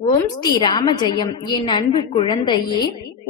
ஓம் ஸ்ரீ ராம ஜெயம். என் அன்பு குழந்தையே,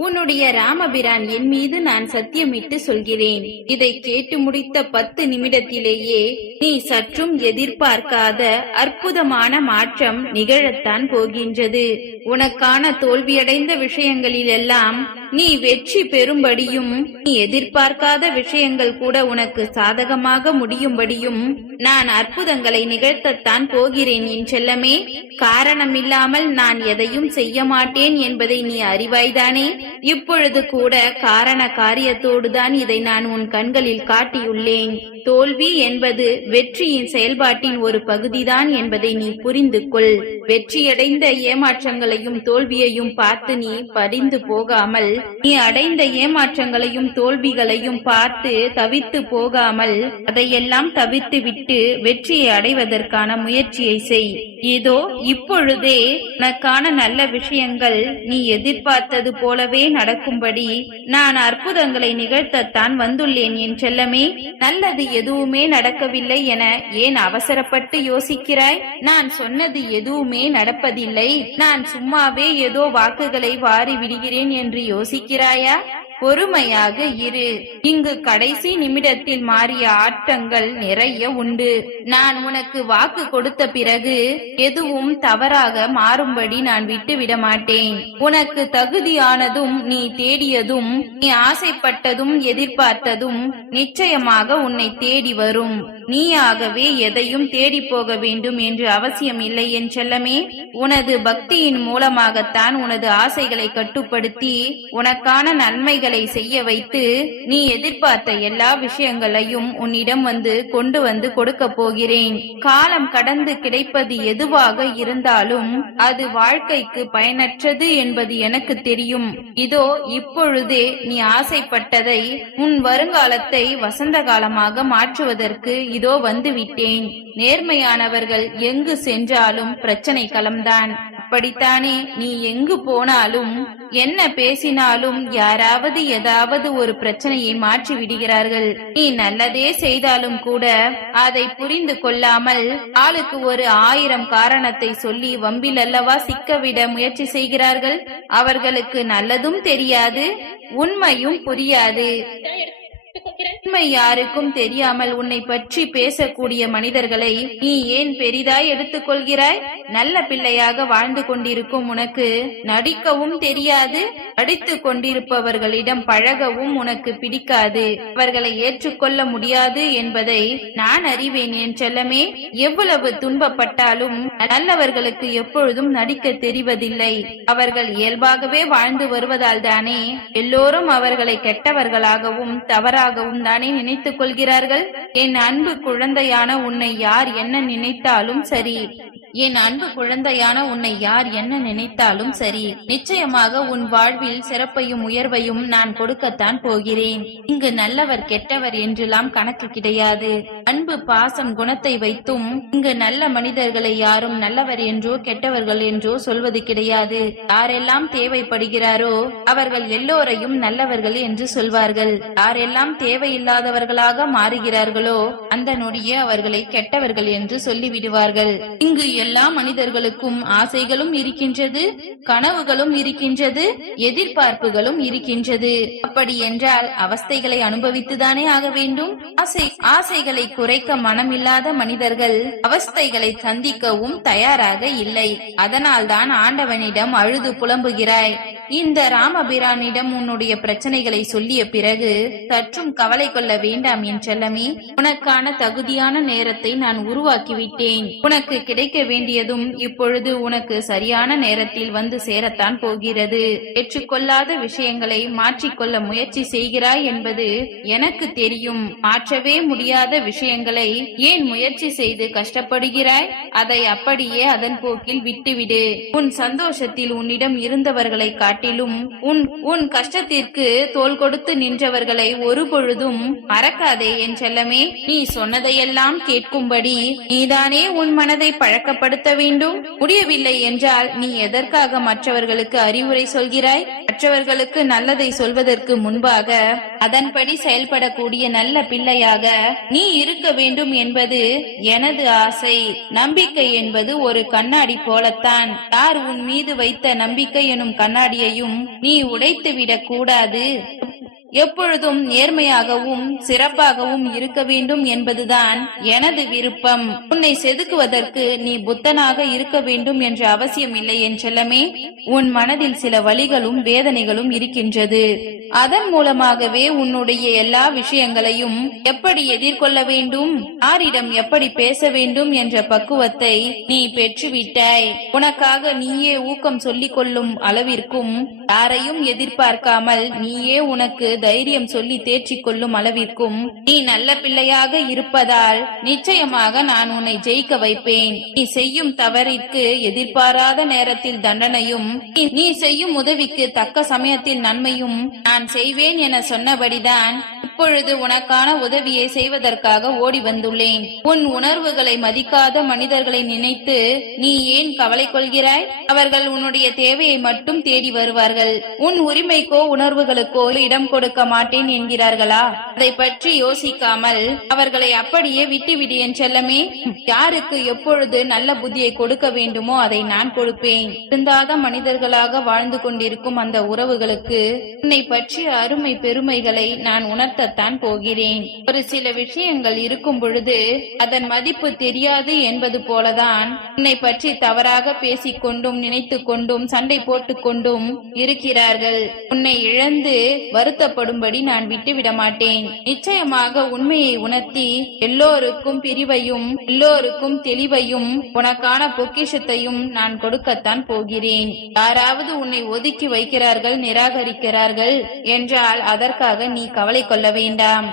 உன்னுடைய ராமபிரான் என் மீது நான் சத்தியமிட்டு சொல்கிறேன். இதை கேட்டு முடித்த 10 நிமிடத்திலேயே நீ சற்றும் எதிர்பார்க்காத அற்புதமான மாற்றம் நிகழத்தான் போகின்றது. உனக்கான தோல்வியடைந்த விஷயங்களிலெல்லாம் நீ வெற்றி பெறும்படியும், நீ எதிர்பார்க்காத விஷயங்கள் கூட உனக்கு சாதகமாக முடியும்படியும் நான் அற்புதங்களை நிகழ்த்தத்தான் போகிறேன் என் செல்லமே. காரணமில்லாமல் நான் எதையும் செய்ய மாட்டேன் என்பதை நீ அறிவாய்தானே? இப்பொழுது கூட காரண காரியத்தோடுதான் இதை நான் உன் கண்களில் காட்டியுள்ளேன். தோல்வி என்பது வெற்றியின் செயல்பாட்டின் ஒரு பகுதிதான் என்பதை நீ புரிந்து கொள். வெற்றியடைந்த ஏமாற்றங்களையும் தோல்வியையும் பார்த்து நீ படிந்து போகாமல், நீ அடைந்த ஏமாற்றங்களையும் தோல்விகளையும் பார்த்து தவித்து போகாமல், அதையெல்லாம் தவிர்த்து விட்டு வெற்றியை அடைவதற்கான முயற்சியை செய். இதோ இப்பொழுதே உனக்கான நல்ல விஷயங்கள் நீ எதிர்பார்த்தது போலவே நடக்கும்படி நான் அற்புதங்களை நிகழ்த்தத்தான் வந்துள்ளேன் என் செல்லமே. நல்லது எதுவுமே நடக்கவில்லை என ஏன் அவசரப்பட்டு யோசிக்கிறாய்? நான் சொன்னது எதுவுமே நடப்பதில்லை, நான் சும்மாவே ஏதோ வாக்குகளை வாரி விடுகிறேன் என்று யோசிக்கிறாயா? பொறுமையாக இரு. இங்கு கடைசி நிமிடத்தில் மாறிய ஆட்டங்கள் நிறைய உண்டு. நான் உனக்கு வாக்கு கொடுத்த பிறகு எதுவும் தவறாக மாறும்படி நான் விட்டுவிட மாட்டேன். உனக்கு தகுதியானதும், நீ தேடியதும், நீ ஆசைப்பட்டதும், எதிர்பார்த்ததும் நிச்சயமாக உன்னை தேடி வரும். நீயாகவே எதையும் தேடி போக வேண்டும் என்று அவசியம் இல்லை என் செல்லமே. உனது பக்தியின் மூலமாகத்தான் உனது ஆசைகளை கட்டுப்படுத்தி உனக்கான நன்மைகளை செய்ய வைத்து நீ எதிர்பார்த்த எல்லா விஷயங்களையும் உன்னிடம் கொண்டு வந்து கொடுக்க போகிறேன். காலம் கடந்து கிடைப்பது எதுவாக இருந்தாலும் அது வாழ்க்கைக்கு பயனற்றது என்பது எனக்கு தெரியும். இதோ இப்பொழுதே நீ ஆசைப்பட்டதை, உன் வருங்காலத்தை வசந்த காலமாக மாற்றுவதற்கு இதோ வந்து விட்டேன். நேர்மையானவர்கள் எங்கு சென்றாலும் பிரச்சனை களம்தான். அப்படித்தானே நீ எங்கு போனாலும், என்ன பேசினாலும் யாராவது ஏதாவது ஒரு பிரச்சனையை மாற்றி விடுகிறார்கள். நீ நல்லதே செய்தாலும் கூட அதை புரிந்து கொள்ளாமல் ஆளுக்கு ஒரு 1000 காரணத்தை சொல்லி வம்பில் அல்லவா சிக்கவிட முயற்சி செய்கிறார்கள். அவர்களுக்கு நல்லதும் தெரியாது, உண்மையும் புரியாது. உண்மை யாருக்கும் தெரியாமல் உன்னை பற்றி பேசக்கூடிய மனிதர்களை நீ ஏன் பெரிதாய் எடுத்துக் கொள்கிறாய்? நல்ல பிள்ளையாக வாழ்ந்து கொண்டிருக்கும் உனக்கு நடிக்கவும் தெரியாது, நடித்துக் கொண்டிருப்பவர்களிடம் பழகவும் உனக்கு பிடிக்காது. அவர்களை ஏற்றுக்கொள்ள முடியாது என்பதை நான் அறிவேன் என் செல்லமே. எவ்வளவு துன்பப்பட்டாலும் நல்லவர்களுக்கு எப்பொழுதும் நடிக்க தெரிவதில்லை. அவர்கள் இயல்பாகவே வாழ்ந்து வருவதால் தானே எல்லோரும் அவர்களை கெட்டவர்களாகவும் தவறாகவும் தானே நினைத்துக் கொள்கிறார்கள். என் அன்பு குழந்தையான உன்னை யார் என்ன நினைத்தாலும் சரி, என் அன்பு குழந்தையான உன்னை யார் என்ன நினைத்தாலும் சரி, நிச்சயமாக உன் வாழ்வில் சிறப்பையும் உயர்வையும் நான் கொடுக்கத்தான் போகிறேன். இங்கு நல்லவர் கெட்டவர் என்றெல்லாம் கணக்கு கிடையாது. அன்பு பாசம் குணத்தை வைத்தும் இங்கு நல்ல மனிதர்களை யாரும் நல்லவர் என்றோ கெட்டவர்கள் என்றோ சொல்வது கிடையாது. யாரெல்லாம் தேவைப்படுகிறாரோ அவர்கள் எல்லோரையும் நல்லவர்கள் என்று சொல்வார்கள். யாரெல்லாம் தேவையில்லாதவர்களாக மாறுகிறார்களோ அந்த நொடியே அவர்களை கெட்டவர்கள் என்று சொல்லிவிடுவார்கள். இங்கு எல்லா மனிதர்களுக்கும் ஆசைகளும் இருக்கின்றது, கனவுகளும் இருக்கின்றது, எதிர்பார்ப்புகளும் இருக்கின்றது. அப்படி என்றால் அவஸ்தைகளை அனுபவித்துதானே ஆக வேண்டும். ஆசைகளை குறைக்க மனமில்லாத மனிதர்கள் அவஸ்தைகளை சந்திக்கவும் தயாராக இல்லை. அதனால்தான் ஆண்டவனிடம் அழுது புலம்புகிறாய். இந்த ராமபிரானிடம் உன்னுடைய பிரச்சனைகளை சொல்லிய பிறகு சற்றும் கவலை கொள்ள வேண்டாம் என் செல்லமே. உனக்கான தகுதியான நேரத்தை நான் உருவாக்கிவிட்டேன். உனக்கு கிடைக்க வேண்டியதும் இப்பொழுது உனக்கு சரியான நேரத்தில் வந்து சேரத்தான் போகிறது. ஏற்றுக்கொள்ளாத விஷயங்களை மாற்றிக்கொள்ள முயற்சி செய்கிறாய் என்பது எனக்கு தெரியும். மாற்றவே முடியாத விஷயங்களை ஏன் முயற்சி செய்து கஷ்டப்படுகிறாய்? அதை அப்படியே அதன் போக்கில் விட்டுவிடு. உன் சந்தோஷத்தில் உன்னிடம் இருந்தவர்களை காட்டிலும் காட்டிலும் உன் உன் கஷ்டத்திற்கு தோள் கொடுத்து நின்றவர்களை ஒரு பொழுதும் மறக்காதே என் செல்லமே. நீ சொன்னதையெல்லாம் கேட்கும்படி நீதானே உன் மனதை பழக்கப்படுத்த வேண்டும். முடியவில்லை என்றால் நீ எதற்காக மற்றவர்களுக்கு அறிவுரை சொல்கிறாய்? மற்றவர்களுக்கு நல்லதை சொல்வதற்கு முன்பாக அதன்படி செயல்படக்கூடிய நல்ல பிள்ளையாக நீ இருக்க வேண்டும் என்பது எனது ஆசை. நம்பிக்கை என்பது ஒரு கண்ணாடி போலத்தான். யார் உன் மீது வைத்த நம்பிக்கை எனும் கண்ணாடியையும் நீ உடைத்து விடக் கூடாது. எப்பொழுதும் நேர்மையாகவும் சிறப்பாகவும் இருக்க வேண்டும் என்பதுதான் எனது விருப்பம். உன்னை செதுக்குவதற்கு நீ புத்தனாக இருக்க வேண்டும் என்ற அவசியம் இல்லை என் செல்லமே. உன் மனதில் சில வலிகளும் வேதனைகளும் இருக்கின்றது. அதன் மூலமாகவே உன்னுடைய எல்லா விஷயங்களையும் எப்படி எதிர்கொள்ள வேண்டும், யாரிடம் எப்படி பேச வேண்டும் என்ற பக்குவத்தை நீ பெற்றுவிட்டாய். உனக்காக நீயே ஊக்கம் சொல்லிக் கொள்ளும் அளவிற்கும், யாரையும் எதிர்பார்க்காமல் நீயே உனக்கு தைரியம் சொல்லி தேற்றிக் கொள்ளும் அளவிற்கும் நீ நல்ல பிள்ளையாக இருப்பதால் நிச்சயமாக நான் உன்னை ஜெயிக்க வைப்பேன். நீ செய்யும் தவறிற்கு எதிர்பாராத நேரத்தில் தண்டனையும், நீ செய்யும் உதவிக்கு தக்க சமயத்தில் நன்மையும் நான் செய்வேன் என சொன்னபடிதான் இப்பொழுது உனக்கான உதவியை செய்வதற்காக ஓடி வந்துள்ளேன். உன் உணர்வுகளை மதிக்காத மனிதர்களை நினைத்து நீ ஏன் கவலை கொள்கிறாய்? அவர்கள் உன்னுடைய தேவையை மட்டும் தேடி வருவார்கள். உன் உரிமைக்கோ உணர்வுகளுக்கோ இடம் கொடுக்க மாட்டேன் என்கிறார்களா? அதை பற்றி யோசிக்காமல் அவர்களை அப்படியே விட்டுவிடு என் செல்லமே. யாருக்கு எப்பொழுது நல்ல புத்தியை கொடுக்க வேண்டுமோ அதை நான் கொடுப்பேன். திருந்தாத மனிதர்களாக வாழ்ந்து கொண்டிருக்கும் அந்த உறவுகளுக்கு உன்னை பற்றிய அருமை பெருமைகளை நான் உணர்த்தத்தான் போகிறேன். ஒரு சில விஷயங்கள் இருக்கும் பொழுது அதன் மதிப்பு தெரியாது என்பது போலதான் உன்னை பற்றி தவறாக பேசிக் கொண்டும் நினைத்து கொண்டும் சண்டை போட்டுக் கொண்டும் இருக்கிறார்கள். உன்னை இழந்து வருத்தப்படும்படி நான் விட்டுவிட மாட்டேன். நிச்சயமாக உண்மையை உணர்த்தி எல்லோருக்கும் பிரிவையும் எல்லோருக்கும் தெளிவையும் உனக்கான பொக்கிஷத்தையும் நான் கொடுக்கத்தான் போகிறேன். யாராவது உன்னை ஒதுக்கி வைக்கிறார்கள், நிராகரிக்கிறார்கள் என்றால் அதற்காக நீ கவலை கொள்ள வேண்டாம்.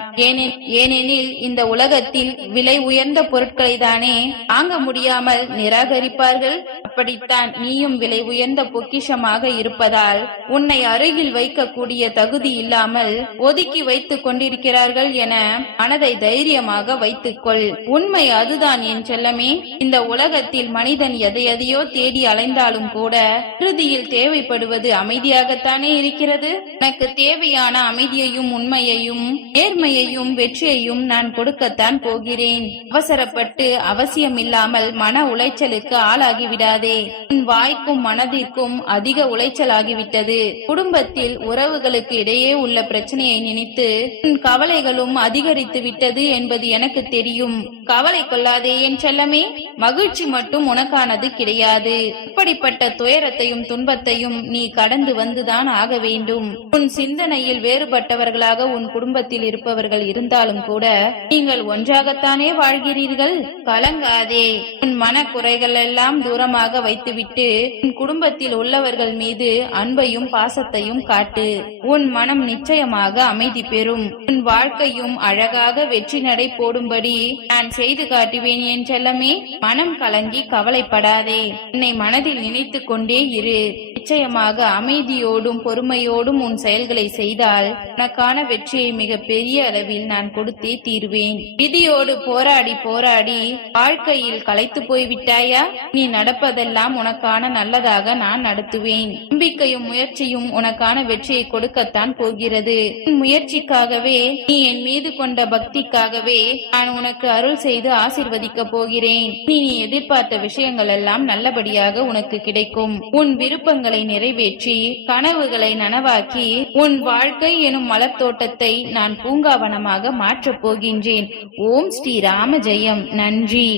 ஏனெனில் இந்த உலகத்தில் விலை உயர்ந்த பொருட்களை தானே வாங்க முடியாமல் நிராகரிப்பார்கள். அப்படித்தான் நீயும் விலை உயர்ந்த பொக்கிஷமாக இருப்பதால் உன்னை அருகில் வைக்கக்கூடிய தகுதி இல்லாமல் ஒதுக்கி வைத்துக் கொண்டிருக்கிறார்கள் என மனதை தைரியமாக வைத்துக்கொள். உண்மை அதுதான் என் செல்லமே. இந்த உலகத்தில் மனிதன் எதையோ தேடி அலைந்தாலும் கூட இறுதியில் தேவைப்படுவது அமைதியாகத்தானே இருக்கிறது. எனக்கு தேவையான அமைதியையும் உண்மையையும் நேர்மையையும் வெற்றியையும் நான் கொடுக்கத்தான் போகிறேன். அவசரப்பட்டு அவசியம் இல்லாமல் மன உளைச்சலுக்கு ஆளாகிவிடாதே. உன் வாய்க்கும் மனதிற்கும் அதிக உளைச்சல் ஆகிவிட்டது. குடும்பத்தில் உறவுகளுக்கு இடையே உள்ள பிரச்சனையை நினைத்து உன் கவலைகளும் அதிகரித்து விட்டது என்பது எனக்கு தெரியும். கவலை கொள்ளாதே என் செல்லமே. மகிழ்ச்சி மட்டும் உனக்கானது கிடையாது. இப்படிப்பட்ட துயரத்தையும் துன்பத்தையும் நீ கடந்து வந்துதான் ஆக வேண்டும். உன் சிந்தனையில் வேறுபட்டவர்களாக உன் குடும்பத்தில் இருப்பவர்கள் இருந்தாலும் கூட நீங்கள் ஒன்றாகத்தானே வாழ்கிறீர்கள். கலங்காதே. உன் மன குறைகள் எல்லாம் தூரமாக வைத்துவிட்டு உன் குடும்பத்தில் உள்ளவர்கள் மீது அன்பையும் பாசத்தையும் காட்டு. உன் மனம் நிச்சயமாக அமைதி பெறும். உன் வாழ்க்கையும் அழகாக வெற்றி நடை போடும்படி நான் செய்து காட்டுவேன் என் செல்லமே. மனம் கலங்கி கவலைப்படாதே. என்னை மனதில் நினைத்து கொண்டே இரு. நிச்சயமாக அமைதியோடும் பொறுமையோடும் உன் செயல்களை செய்தால் உனக்கான வெற்றியை மிக பெரிய அளவில் நான் கொடுத்தே தீருவேன். விதியோடு போராடி போராடி வாழ்க்கையில் களைத்து போய்விட்டாயா? நீ நடப்பதெல்லாம் உனக்கான நல்லதாக நான் நடத்துவேன். நம்பிக்கையும் முயற்சியும் உனக்கான வெற்றியை கொடுக்கத்தான் போகிறது. உன் முயற்சிக்காகவே நீ என் மீது கொண்ட பக்திக்காகவே நான் உனக்கு அருள் செய்து ஆசீர்வதிக்க போகிறேன். நீ எதிர்பார்த்த விஷயங்கள் எல்லாம் நல்லபடியாக உனக்கு கிடைக்கும். உன் விருப்பங்களை நிறைவேற்றி கனவுகளை நனவாக்கி உன் வாழ்க்கை எனும் மலர் தோட்டத்தை நான் பூங்காவனமாக மாற்றப் போகின்றேன். ஓம் ஸ்ரீ ராம ஜெயம். நன்றி.